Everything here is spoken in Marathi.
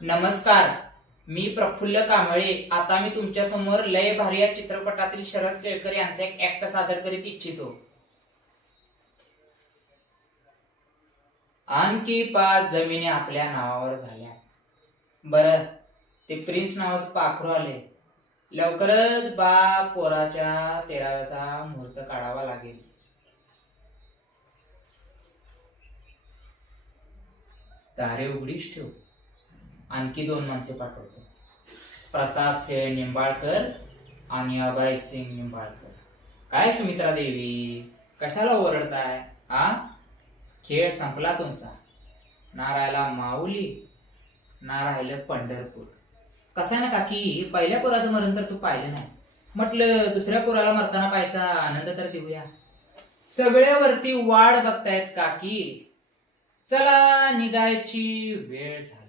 नमस्कार. मी प्रफुल्ल कांबळे. आता मी तुमच्या समोर लय भारी या चित्रपटातील शरद केळकर यांचा एक ऍक्ट सादर करीत इच्छितो. आणखी 5 जमिनी आपल्या नावावर झाल्या. बरं, ते प्रिन्स नावाचं पाखरू आले. लवकरच पोराच्या 13व्याचा मुहूर्त काढावा लागेल. दारे उघडीच ठेव. आणखी 2 माणसे पाठवतो. प्रताप सिंह निंबाळकर आणि अभय सिंग निंबाळकर. काय सुमित्रा देवी, कशाला ओरडताय? खेळ संपला तुमचा. ना राहिला माऊली, ना राहिलं पंढरपूर. कसा ना काकी, पहिल्या पोराचं मरण तर तू पाहिलं नाहीस. म्हटलं दुसऱ्या पोराला मरताना पाहायचा आनंद तर देऊया. सगळ्यावरती वाढ बघतायत काकी. चला, निघायची वेळ झाली.